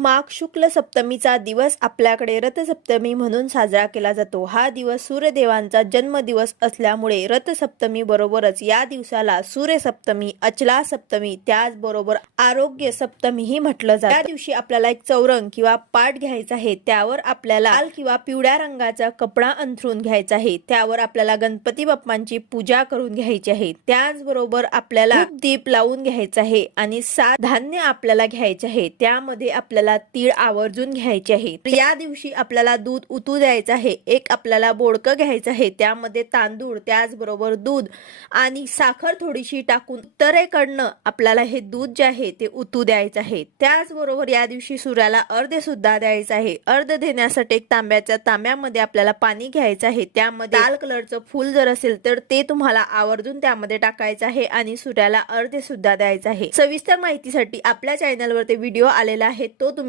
माघ शुक्ल सप्तमीचा दिवस आपल्याकडे रथसप्तमी म्हणून साजरा केला जातो। हा दिवस सूर्यदेवांचा जन्मदिवस असल्यामुळे रथसप्तमी बरोबरच या दिवसाला सूर्यसप्तमी, अचला सप्तमी, त्याचबरोबर आरोग्य सप्तमी ही म्हटलं जातं। या दिवशी आपल्याला एक चौरंग किंवा पाट घ्यायचा आहे, त्यावर आपल्याला लाल किंवा पिवळ्या रंगाचा कपडा अंथरून घ्यायचा आहे, त्यावर आपल्याला गणपती बाप्पांची पूजा करून घ्यायची आहे। त्याचबरोबर आपल्याला दीप लावून घ्यायचा आहे आणि 7 धान्य आपल्याला घ्यायचे आहे, त्यामध्ये आपल्याला तीळ आवर्जून घ्यायचे आहे। या दिवशी आपल्याला दूध उतू द्यायचं आहे। एक आपल्याला बोडकं घ्यायचं आहे, त्यामध्ये तांदूळ, त्याचबरोबर दूध आणि साखर थोडीशी टाकून उत्तरेकडनं आपल्याला हे दूध जे आहे ते उतू द्यायचं आहे। त्याचबरोबर या दिवशी सूर्याला अर्घ्य सुद्धा द्यायचं आहे। अर्घ्य देण्यासाठी एक तांब्यामध्ये आपल्याला पाणी घ्यायचं आहे, त्यामध्ये लाल कलरचं फूल जर असेल तर ते तुम्हाला आवर्जून त्यामध्ये टाकायचं आहे आणि सूर्याला अर्घ्य सुद्धा द्यायचं आहे। सविस्तर माहितीसाठी आपल्या चॅनलवर ते व्हिडिओ आलेला आहे, तो